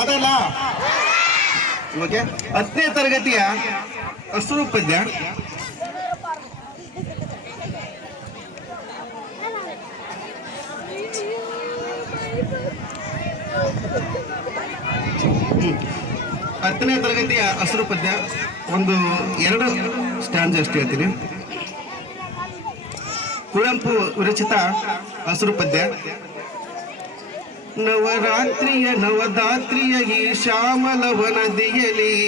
ಅದಲ್ಲ ಓಕೆ, ಹತ್ತನೇ ತರಗತಿಯ ಅಸುರು ಪದ್ಯ. ಹತ್ತನೇ ತರಗತಿಯ ಹಸಿರು ಪದ್ಯ ಒಂದು, ಎರಡು ಸ್ಟ್ಯಾಂಡ್ ಅಷ್ಟು ಹೇಳ್ತೀನಿ. ಕುವೆಂಪು ವಿರಚಿತ ಹಸಿರು ಪದ್ಯ ನವರಾತ್ರಿಯ ನವದಾತ್ರಿಯ ಈ ನದಿಯಲಿ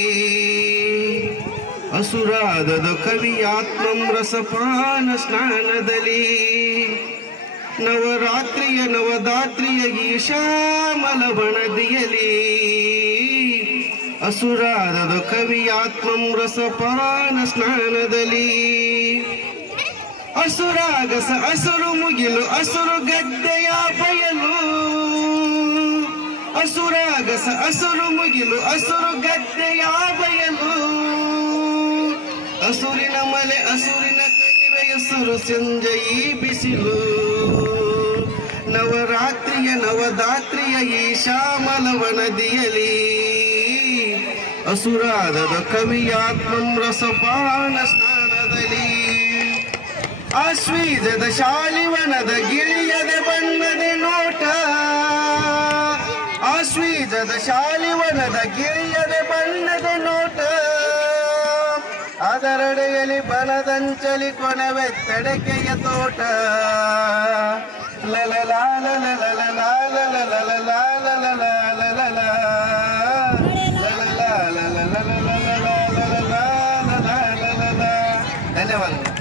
ಅಸುರಾದದ ಕವಿಯಾತ್ಮಂ ರಸಪಾನ ಸ್ನಾನದಲ್ಲಿ. ನವರಾತ್ರಿಯ ನವದಾತ್ರಿಯ ಈ ಶ್ಯಾಮಲವ ನದಿಯಲಿ ಅಸುರಾದದ ಕವಿಯಾತ್ಮಂ ರಸಪಾನ ಸ್ನಾನದಲ್ಲಿ. ಅಸುರಾಗಸ, ಅಸುರು ಮುಗಿಲು, ಅಸುರು ಗದ್ದೆಯ ಅಸುರಾಗಸ ಅಸುರು ಮುಗಿಲು ಅಸುರು ಗದ್ದೆಯ ಬಯಲು ಅಸುರಿನ ಮಲೆ ಅಸುರಿನ ಕಣಿವೆ ಅಸುರು ಸಂಜಯಿ ಬಿಸಿಲು. ನವರಾತ್ರಿಯ ನವದಾತ್ರಿಯ ಈ ಶ್ಯಾಮಲವ ನದಿಯಲಿ ಅಸುರಾದದ ಕವಿಯಾತ್ಮಂ ರಸಪಾನ ಸ್ನಾನದಲ್ಲಿ. ಆಶ್ವೀಜದ ಶಾಲಿವನದ ಗಿಳಿಯದ ವನದ ಶಾಲಿವನದ ಗಿರಿಯನೆ ಬಣ್ಣದ ನೋಟ. ಅದರಡೆಯಲ್ಲಿ ಬಲದಂಚಲಿ ಕೊಣವೆತ್ತೆಡಕೆಯ ತೋಟ. ಲಲ ಲಾಲ ಲಲ ಲಾಲ ಲಲ ಧನ್ಯವಾದಗಳು